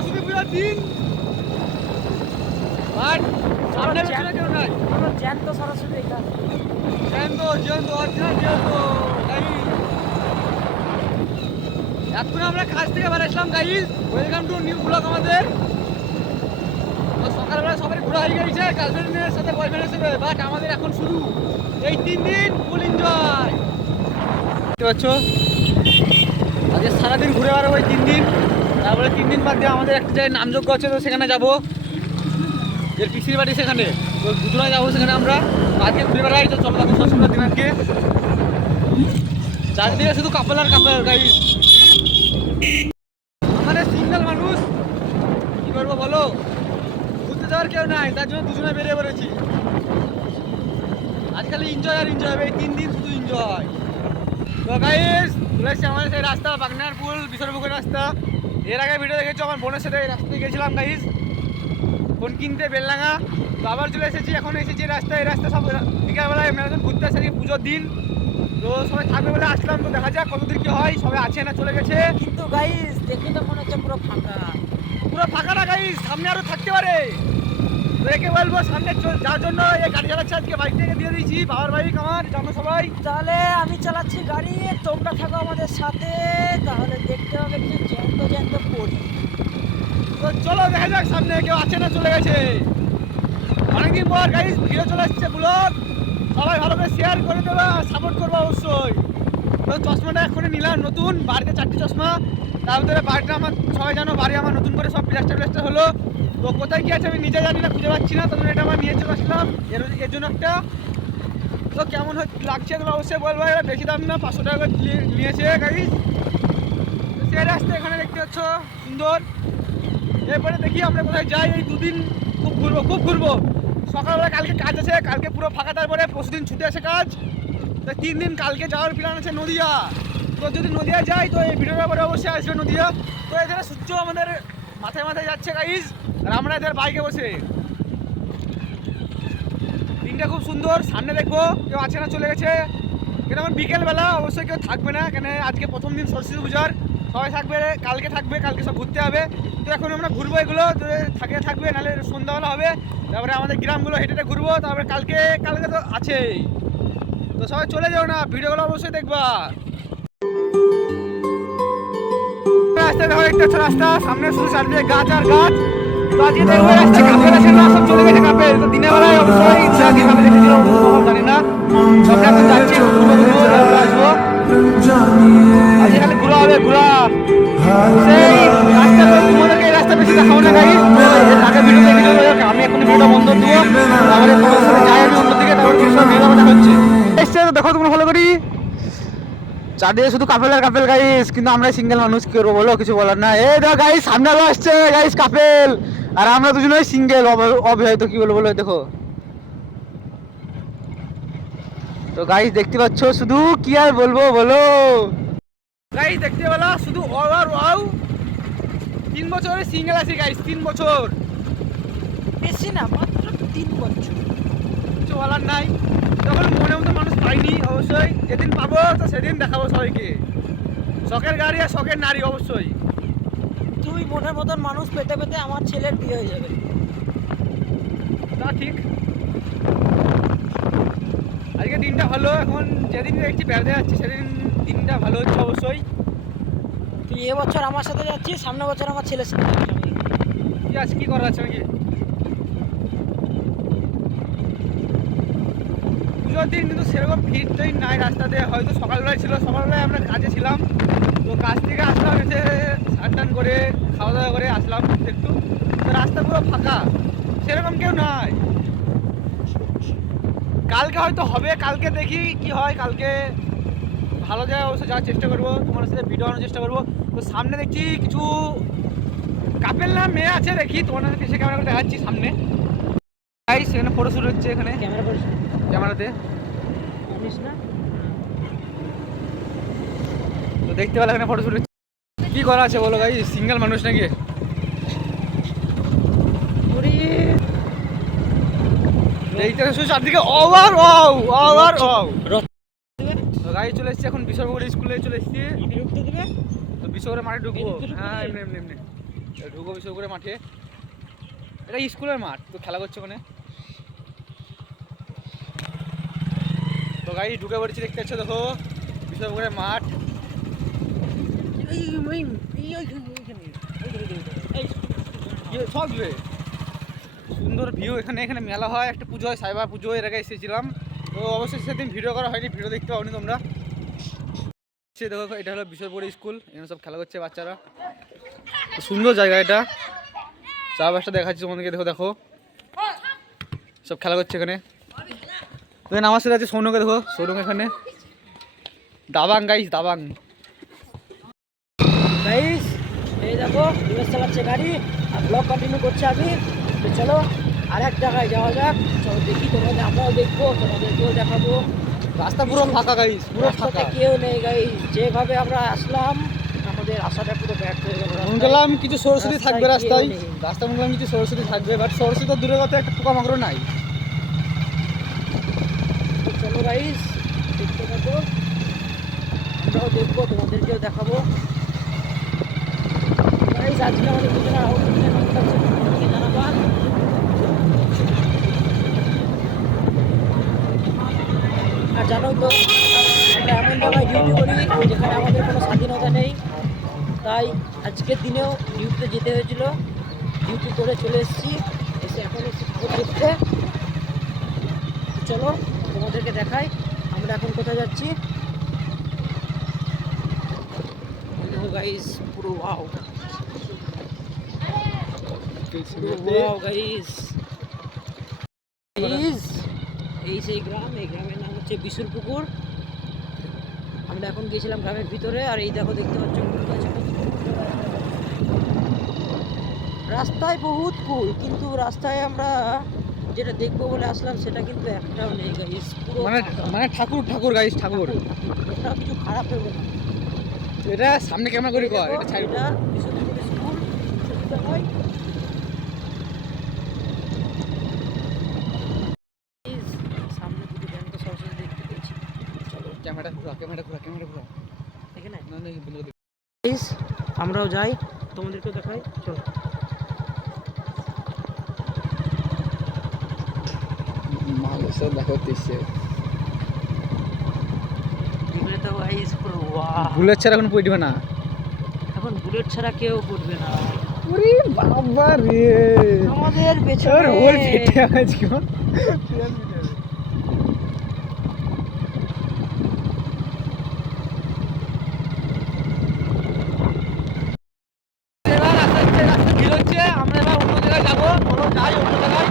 সরস্বতী পূজার দিন বাট সামনে পেছনে কেউ নাই। জ্যান্ত সরস্বতী এখানে জ্যান্ত অরিজিনাল জ্যান্ত গাইস। এখন আমরা কাজ থেকে বেরিয়েছিলাম guys. Welcome to new blog আমাদের। তো সকালবেলা সবাই ঘোরা হয়ে গেছে গার্লফ্রেন্ডের সাথে বয়ফ্রেন্ডের সাথে, বাট আমাদের এখন শুরু এই 3 দিন ফুল এনজয়। দেখতে পাচ্ছ আজকে সারাদিন ঘুরে বেড়াবো এই 3 দিন। তারপরে 3 দিন বাদ দিয়ে আমাদের একটা জায়গায় নামযজ্ঞ আছে, তো সেখানে যাবো। এর পিসির বাড়ি সেখানে, তো দুজনে যাবো সেখানে আমরা। আজকে ঘুরে বেড়াই, তো চলো তাকে শ্বশুরের দিন আজকে। চারিদিকে শুধু কাপল আর কাপল গাইস। আমাদের সিঙ্গেল মানুষ, কি করবো বলো, ঘুরতে যাওয়ার কেউ নাই, তার জন্য দুজনে বেরিয়ে পড়েছি। আজ খালি এনজয় আর এনজয় হবে, এই 3 দিন শুধু এনজয়। তো গাইস চলে এসেছি আমাদের সেই রাস্তা, বাগনার পুল বিশ্বরপুকুরের রাস্তা। এর আগে ভিডিও দেখেছো আমার বোনের সাথে এই রাস্তায় গেছিলাম গাইস, ফোন কিনতে বেলডাঙ্গা। তো আবার চলে এসেছি, এখন এসেছি রাস্তায়। এই রাস্তা সব বিকালবেলায় মেলাজন ঘুরতে আসে, পুজোর দিন। তো সবাই থাকবে বলে আসলাম, তো দেখা যাক কতদূর কি হয়। সবাই আছে না চলে গেছে, কিন্তু গাইস দেখে তো মনে হচ্ছে পুরো ফাঁকা। পুরো ফাঁকা না গাইস, সামনে আরো থাকতে পারে। তো একে বলবো সামনে যার জন্য এই গাড়ি চালাচ্ছে আজকে, বাইক থেকে দিয়ে দিয়েছি, বাবার বাইক আমার, জানো সবাই। তাহলে আমি চালাচ্ছি গাড়ি, তোমরা থাকো আমাদের সাথে, তাহলে দেখতে হবে একটু জ্যান্ত জ্যান্ত পড়ি। তো চলো দেখা যাক সামনে কেউ আছে না চলে গেছে। অনেকদিন পর গাইস ভিডিও চলে আসছে ব্লগ, সবাই ভালো করে শেয়ার করে দেবা, সাপোর্ট করবো অবশ্যই। তো চশমাটা এক্ষুনি নিলাম নতুন, বাড়িতে 4টে চশমা। তার ভিতরে বাড়িটা আমার সবাই জানো, বাড়ি আমার নতুন করে সব প্লাস্টার হলো। তো কোথায় কি আছে আমি নিজে জানি না, খুঁজে পাচ্ছি না, তখন এটা আমার নিয়ে চলে আসলাম এর জন্য একটা। তো কেমন লাগছে এগুলো অবশ্যই বলবো। এটা বেশি দাম না, 500 টাকা করে নিয়েছে গাইস। তো সেই রাস্তা এখানে দেখতে পাচ্ছ সুন্দর। এরপরে দেখি আমরা কোথায় যাই। এই 2 দিন খুব ঘুরবো। সকালবেলা কালকে কাজ আছে, কালকে পুরো ফাঁকা, তারপরে পরশুদিন ছুটে আসে কাজ। তো 3 দিন কালকে যাওয়ার প্ল্যান আছে নদিয়া। তো যদি নদিয়া যাই তো এই ভিডিওর পরে অবশ্যই আসবে নদিয়া। তো এখানে সূর্য আমাদের মাথায় মাথায় যাচ্ছে গাইস, আর আমরা এদের বাইকে বসে। দিনটা খুব সুন্দর, সামনে দেখবো কেউ আছে না চলে গেছে। কেন এখন বিকেলবেলা অবশ্যই কেউ থাকবে না, কেন আজকে প্রথম দিন সরস্বতী পূজার। সবাই থাকবে, কালকে সব ঘুরতে হবে। তো এখন আমরা ঘুরবো এগুলো, থাকবে নাহলে সন্ধ্যাবেলা হবে। তারপরে আমাদের গ্রামগুলো হেঁটে ঘুরবো, তারপরে কালকে তো আছেই। তো সবাই চলে যাও না, ভিডিওগুলো অবশ্যই দেখবা। রাস্তা দেখো, একটা রাস্তা সামনে শুধু চারদিকে গাছ আর গাছ। তো আজকে দেখবো রাস্তা কাপেল আছে না, সব চলে গেছে কাপেল। তো দিনের বেলায় অবশ্যই কিভাবে দেখেছিল জানি না, আমরা এখন যাচ্ছি আসবো। আজকে খালি ঘোরা হবে, ঘোরা। সেই রাস্তা তোমাদেরকে এই রাস্তা বেশি দেখাবো না গাইস, আগে ভিডিও দেখে আমি এখন ভিডিওটা বন্ধ দিব, তারপরে তোমাদের সাথে যাই আমি অন্যদিকে, তারপরে তোমার সাথে মেলা দেখা হচ্ছে। এসছে তো দেখো, তোমরা ফলো করি চারদিকে শুধু কাপেল আর কাপেল গাইস, কিন্তু আমরা সিঙ্গেল মানুষ, কি করবো বলো, কিছু বলার না। এই দেখো গাইস সামনে আলো আসছে গাইস, কাপেল, আর আমরা দুজনেই সিঙ্গেল অবিবাহিত, কি বলবো বলো, দেখো। তো গাইস দেখতে পাচ্ছ, শুধু কি আর বলবো বলো গাইস, দেখতে পেলা শুধু ওয়াও। 3 বছরের সিঙ্গেল আছি গাইস, 3 বছর, বেশি না, মাত্র 3 বছর। কিছু বলার নাই। তখন মনে মতো মানুষ পাইনি, অবশ্যই যেদিন পাবো তো সেদিন দেখাবো সবাইকে। শখের গাড়ি আর শখের নারী অবশ্যই। তুই মনের মতন মানুষ পেতে পেতে আমার ছেলের বিয়ে হয়ে যাবে। তা ঠিক। আজকে দিনটা ভালো, এখন যেদিন দেখছি বেড়াতে যাচ্ছি সেদিন দিনটা ভালো হচ্ছে অবশ্যই। তুই এবছর আমার সাথে যাচ্ছিস, সামনের বছর আমার ছেলের সাথে যাচ্ছি। কি আছে, কি করার আছে নাকি? পুজোর দিন কিন্তু সেরকম ভিড়টাই নাই রাস্তাতে, হয়তো সকালবেলায় ছিল, সকালবেলায় আমরা কাজে ছিলাম। তো কাজ থেকে আসলাম, এসে স্নান করে খাওয়া দাওয়া করে আসলাম একটু। তো রাস্তা পুরো ফাঁকা, সেরকম কেউ নাই। কালকে হয়তো হবে, কালকে দেখি কি হয়। কালকে ভালো জায়গায় অবশ্যই যাওয়ার চেষ্টা করবো, তোমার সাথে ভিডিও আনার চেষ্টা করবো। তো সামনে দেখছি কিছু কাপেল না মেয়ে আছে, দেখি তোমার সাথে এসে ক্যামেরা করে দেখাচ্ছি সামনে। সেখানে ফটো শুট হচ্ছে, এখানে ক্যামেরাতে জানিস না। তো দেখতে পেলে এখানে ফটো শুট হচ্ছে। কি করা আছে বলো গাইস, সিঙ্গেল মানুষ নাকি। দেখতে শুধু চারদিকে ওভার তো গাড়ি চলে এসেছি, এখন বিশ্বরপুর স্কুলে চলে এসেছি। তো বিশ্বরে মাঠে ঢুকবো। হ্যাঁ এমনি ঢুকো বিশ্বপুরে মাঠে। এটা স্কুলের মাঠ, তো খেলা করছে ওখানে। তো গাড়ি ঢুকে পড়েছি, দেখতে পাচ্ছ দেখো বিশ্বপুরের মাঠ। সব সুন্দর ভিউ এখানে। এখানে মেলা হয়, একটা পুজো হয়, সাইবার পুজো, এর আগে এসেছিলাম। তো অবশ্যই সেদিন ভিডিও করা হয়নি, ভিডিও দেখতে পাওনি তোমরা। সে দেখো এটা হলো বিশ্বপুর স্কুল, এখানে সব খেলা করছে বাচ্চারা। সুন্দর জায়গা এটা, চারপাশটা দেখাচ্ছি তোমাদেরকে। দেখো দেখো সব খেলা করছে এখানে। এখানে আমার সাথে আছে সৌনকে, দেখো সৌনক এখানে দাবাং গাইস, দাবাং গাইস। এই দেখো দিবস চালাচ্ছে গাড়ি আর ব্লগ কন্টিনিউ করছে আমি। তো চলো আর এক জায়গায় যাওয়া যাক, চলো দেখি, তোমাদের আমরাও দেখবো, তোমাদেরকেও দেখাবো। রাস্তা পুরো ফাঁকা গাইস, পুরো ফাঁকা, কেউ নেই গাইস। যেভাবে আমরা আসলাম আমাদের আশাটা পুরো ব্যর্থ হয়ে গেল। মনে করলাম কিছু সরস্বতী থাকবে রাস্তায়, রাস্তা মনে করলাম কিছু সরস্বতী থাকবে, বাট সরস্বতী তো দূরের কথা, একটা পোকামাকড়ও নাই। চলো গাইস দেখতে থাকো, আমরাও দেখবো, তোমাদেরকেও দেখাবো। গাইস আজকে আমাদের দুজনের আউটফিটে নামটা তোমাদেরকে জানাবা। আর জানোই তো আমরা এমন জায়গায় ডিউটি করি যেখানে আমাদের কোনো স্বাধীনতা নেই, তাই আজকের দিনেও ডিউটিতে যেতে হয়েছিল। ডিউটি করে চলে এসেছি, এসে এখন এসে খবর দেখতে। চলো তোমাদেরকে দেখাই আমরা এখন কোথায় যাচ্ছি। দেখো গাইস পুরো ওয়াও, ওয়াও গাইস। এই সেই গ্রাম, এই গ্রামের নাম হচ্ছে বিশুরপুকুর। আমরা এখন গিয়েছিলাম গ্রামের ভিতরে, আর এই দেখো দেখতে পাচ্ছ রাস্তায় বহুত ফুল, কিন্তু রাস্তায় আমরা যেটা দেখবো বলে আসলাম সেটা কিন্তু একটাও নেই গাইস। পুরো মানে ঠাকুর ঠাকুর গাইস, ঠাকুর। এটা কিছু খারাপ হবে না, এটা সামনে ক্যামেরা করে কর, এটা ছাড়। এটা বিশুরপুকুর স্কুল বিদ্যালয়। সামনে দুটো জ্যান্ত সরস্বতী দেখতে পেয়েছি। চলো ক্যামেরা ঘুরা, ক্যামেরা ঘুরা, ক্যামেরা ঘুরা। এখানে না না বন্ধ করে দে। প্লিজ আমরাও যাই, তোমাদেরকেও দেখাই। চলো মানুষ দেখাচ্ছে, এখানে তো গাইস পুরো ওয়াও। বুলেট ছাড়া এখন পড়বে না, এখন বুলেট ছাড়া কেউ পড়বে না। ওরে বাবা রে, আমাদের পেছনে হোল ফেটে আছে কি? আমরা এবার অন্য জায়গায় যাবো, চলো যাই অন্য জায়গায়।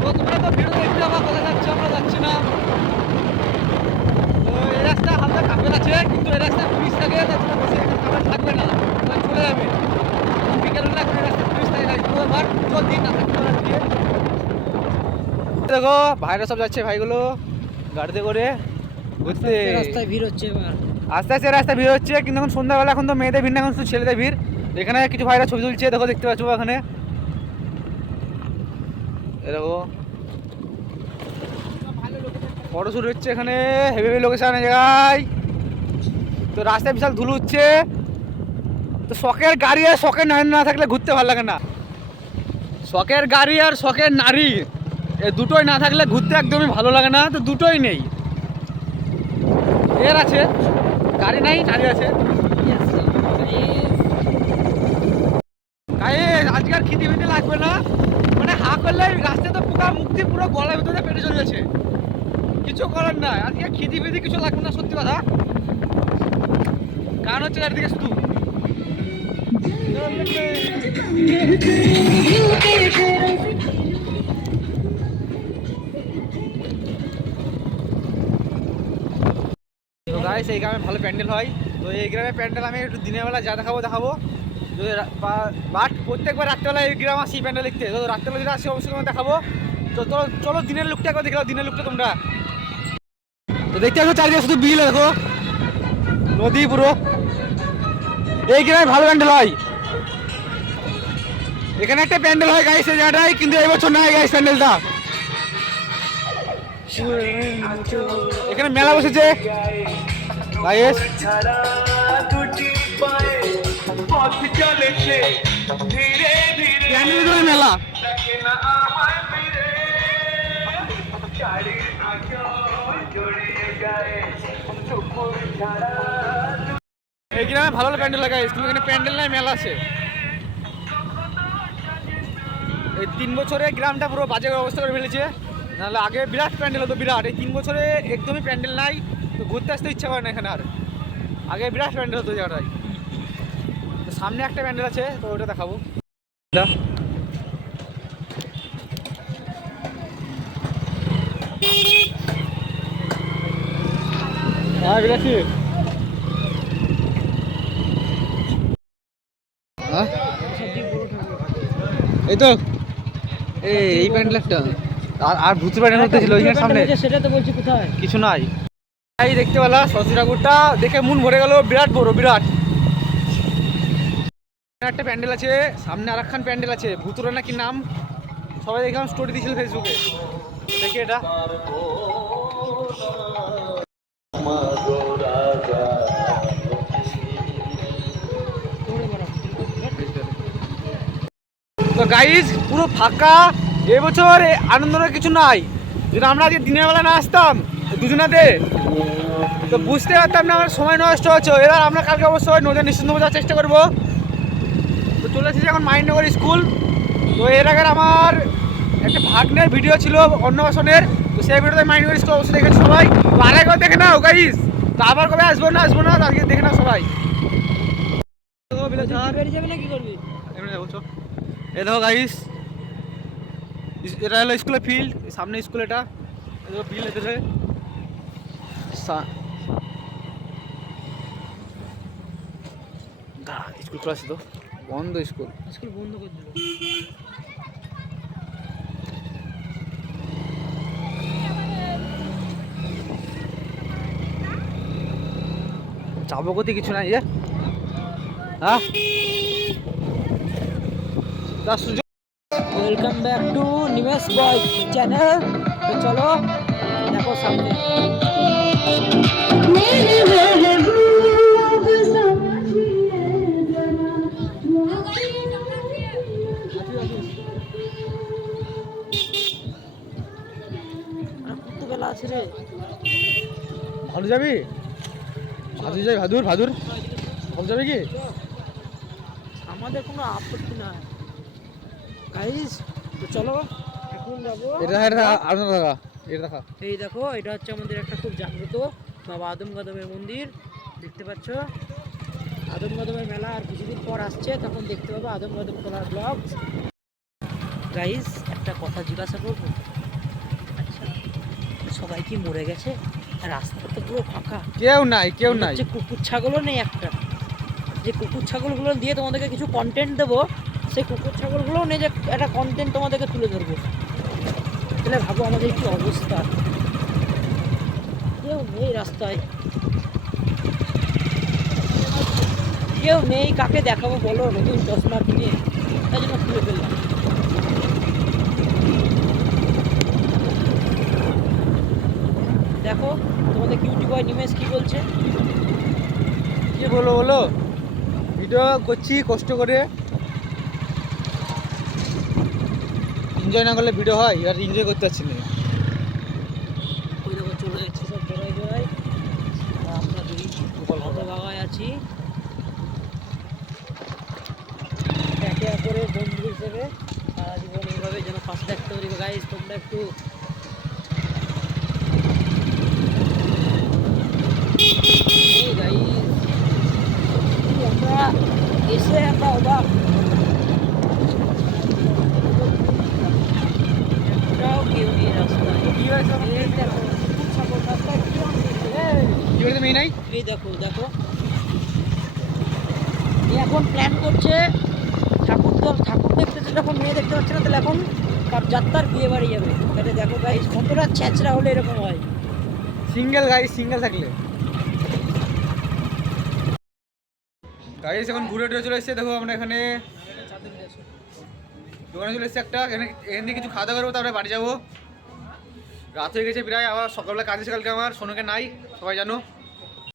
তো তোমরা তো ভিডিও দেখতে আমার কোথায় যাচ্ছে, আমরা যাচ্ছি না। তো এই রাস্তা হালকা কাপের আছে, কিন্তু এই রাস্তায় পুলিশ থাকে, তার জন্য বেশি একটা কাপের থাকবে না, তারা চলে যাবে। বিকেল হলে এখন এই রাস্তায় পুলিশ থাকে না, পুরোবার পুরো দিন না থাকতে পারে আজকে। দেখো ভাইরা সব যাচ্ছে, ভাইগুলো গাড়িতে করে ঘুরতে। রাস্তায় ভিড় হচ্ছে এবার, আস্তে আস্তে রাস্তায় ভিড় হচ্ছে, কিন্তু এখন সন্ধ্যাবেলা, এখন তো মেয়েদের ভিড় না, এখন শুধু ছেলেদের ভিড়। এখানে কিছু ভাইরা ছবি তুলছে, দেখো দেখতে পাচ্ছ এখানে, দেখো ফটো শুট হচ্ছে এখানে, হেভি হেভি লোকেশন জায়গায়। তো রাস্তায় বিশাল ধুলো হচ্ছে। তো শখের গাড়ি আর শখের নারী না থাকলে ঘুরতে ভালো লাগে না। শখের গাড়ি আর শখের নারী এই দুটোই না থাকলে ঘুরতে একদমই ভালো লাগে না। তো দুটোই নেই, এর আছে গাড়ি নাই, নারী আছে। আজকে আর খিদে ফিতে লাগবে না, মানে হা করলে রাস্তায় তো পোকা মুক্তি, পুরো গলার ভিতরে পেটে চলে গেছে, কিছু করার নাই। আজকে খিদি ফিদি কিছু লাগবে না, সত্যি কথা। কারণ হচ্ছে চারিদিকে শুধু তো গাইস, এই গ্রামে ভালো প্যান্ডেল হয়। তো এই গ্রামের প্যান্ডেল আমি একটু দিনের বেলা যা দেখাবো। যদি বাট প্রত্যেকবার রাত্রেবেলা এই গ্রাম আসি প্যান্ডেল দেখতে, তো রাত্রেবেলা যদি আসি অবশ্যই তোমার দেখাবো। তো চলো দিনের লুকটা একবার দেখো, দিনের লুকটা তোমরা তো দেখতে পাচ্ছ, চারিদিকে শুধু বিল, দেখো নদী পুরো। এই গ্রামে ভালো প্যান্ডেল হয়, এখানে একটা প্যান্ডেল হয় গাইস এই জায়গাটায়, কিন্তু এই বছর নাই গাইস প্যান্ডেলটা। এখানে মেলা বসেছে গাইস। প্যান্ডেল মেলা এই গ্রামে ভালো ভালো প্যান্ডেল লাগাই স্কুল, এখানে প্যান্ডেল নাই মেলা আছে। এই 3 বছরে গ্রামটা পুরো বাজে অবস্থা করে ফেলেছে, নাহলে আগে বিরাট প্যান্ডেল হতো বিরাট। এই 3 বছরে একদমই প্যান্ডেল নাই, তো ঘুরতে আসতে ইচ্ছা করে না এখানে আর। আগে বিরাট প্যান্ডেল হতো জায়গাটায়। তো সামনে একটা প্যান্ডেল আছে, তো ওটা দেখাবো। হ্যাঁ বিলাসী, এই তো এই প্যান্ডেল একটা, আর ভূতের প্যান্ডেল হতে ছিল ওইখানে সামনে, সেটা তো বলছি কোথায় কিছু নাই। এই দেখতে পেলা সরস্বতী ঠাকুরটা দেখে মন ভরে গেল, বিরাট বড় বিরাট। একটা প্যান্ডেল আছে সামনে, আর একখান প্যান্ডেল আছে ভূতুরা নাকি নাম, সবাই দেখলাম স্টোরি দিয়েছিল ফেসবুকে। দেখি এটা তো গাইজ পুরো ফাঁকা এবছর, আনন্দের কিছু নাই। যদি আমরা আজকে দিনের বেলা না আসতাম দুজনাতে, তো বুঝতে পারতাম না আমার সময় নষ্ট হচ্ছে। এবার আমরা কালকে অবশ্যই নদীর নিশ্চিন্ত বোঝার চেষ্টা করবো। তো চলে এসেছি এখন মাইন্ডনগর স্কুল। তো এর আগে আমার একটা ভাগ্নের ভিডিও ছিল অন্নবাসনের, তো সেই ভিডিওতে মাইন্ডনগর স্কুল অবশ্যই দেখেছি সবাই। তো আরেকবার দেখে নাও গাইজ, তো আবার কবে আসবো না আজকে দেখে নাও সবাই। যাবে না কি করবি? এ দেখো গাইস, এটা হলো স্কুলের ফিল্ড, সামনে স্কুল, এটা ফিল্ড এতে স্কুল খোলা আছে তো বন্ধ, স্কুল বন্ধ করে দিল। যাবো কোথায় কিছু নাই, হ্যাঁ তার সুযোগ। Welcome back to Nimesh boy channel. তো চলো দেখো সামনে বেলা আছে রে। ভাদু যাবি? ভাদু যাই, ভাদুর ভাদুর ভাদু যাবে কি? আমাদের কোনো আপত্তি নাই গাইস। তো চলো এখন যাবো। এটা আলাদা দেখা, এটা দেখা। এই দেখো এটা হচ্ছে আমাদের একটা খুব জাগ্রত বাবা আদম গাদমের মন্দির, দেখতে পাচ্ছ। আদম গাদমের মেলা আর কিছুদিন পর আসছে, তখন দেখতে পাবো আদম গাদম কলার ব্লগ। গাইস একটা কথা জিজ্ঞাসা করবো, আচ্ছা সবাই কি মরে গেছে? রাস্তা তো পুরো ফাঁকা, কেউ নাই কেউ নাই। যে কুকুর ছাগলও নেই একটা, যে কুকুর ছাগলগুলো দিয়ে তোমাদেরকে কিছু কন্টেন্ট দেবো, সেই কুকুর ছাগলগুলোও নেই যে একটা কন্টেন্ট তোমাদেরকে তুলে ধরবো। তাহলে ভাবো আমাদের কি অবস্থা, কেউ নেই রাস্তায়, কেউ নেই, কাকে দেখাবো বলো নতুন চশমা কিনে, তাই জন্য খুলে ফেললাম। দেখো তোমাদের কিউটি বয় নিমেশ কি বলছে, কি বলো বলো, ভিডিও করছি কষ্ট করে, এনজয় না করলে ভিডিও হয়? আর এনজয় করতে পারছি না। ওই দেখো চলে যাচ্ছে সব জোড়ায় জোড়ায়, আর আমরা দুই বাগায় আছি একে অপরের বন্ধু হিসেবে সারা জীবন এইভাবে যেন পাশে থাকতে পারি। গাইজ তোমরা একটু আমরা এসে আমরা অবাক, একটাও কেউ নেই রাস্তায়। কি হয়েছে? এই দেখো কুকুর ছাগল রাস্তায় কি কি হয়েছে? মেয়ে নাই? এই দেখো দেখো, এ এখন প্ল্যান করছে ঠাকুর দেখতেছে, যখন মেয়ে দেখতে পাচ্ছে না তাহলে এখন তার যাত্রার বিয়ে বাড়ি যাবে। তাহলে দেখো গাইস কতটা ছেঁচড়া হলে এরকম হয়। সিঙ্গেল গাইস, সিঙ্গেল থাকলে গাইস। এখন ঘুরে টুরে চলে এসেছে, দেখো আমরা এখানে দোকানে চলে এসেছি একটা, এখান থেকে কিছু খাওয়া দাওয়া করবো, তারপরে বাড়ি যাবো। রাত হয়ে গেছে প্রায়, আবার সকালবেলা কাজে কালকে আমার সোনুকে নাই, সবাই জানো।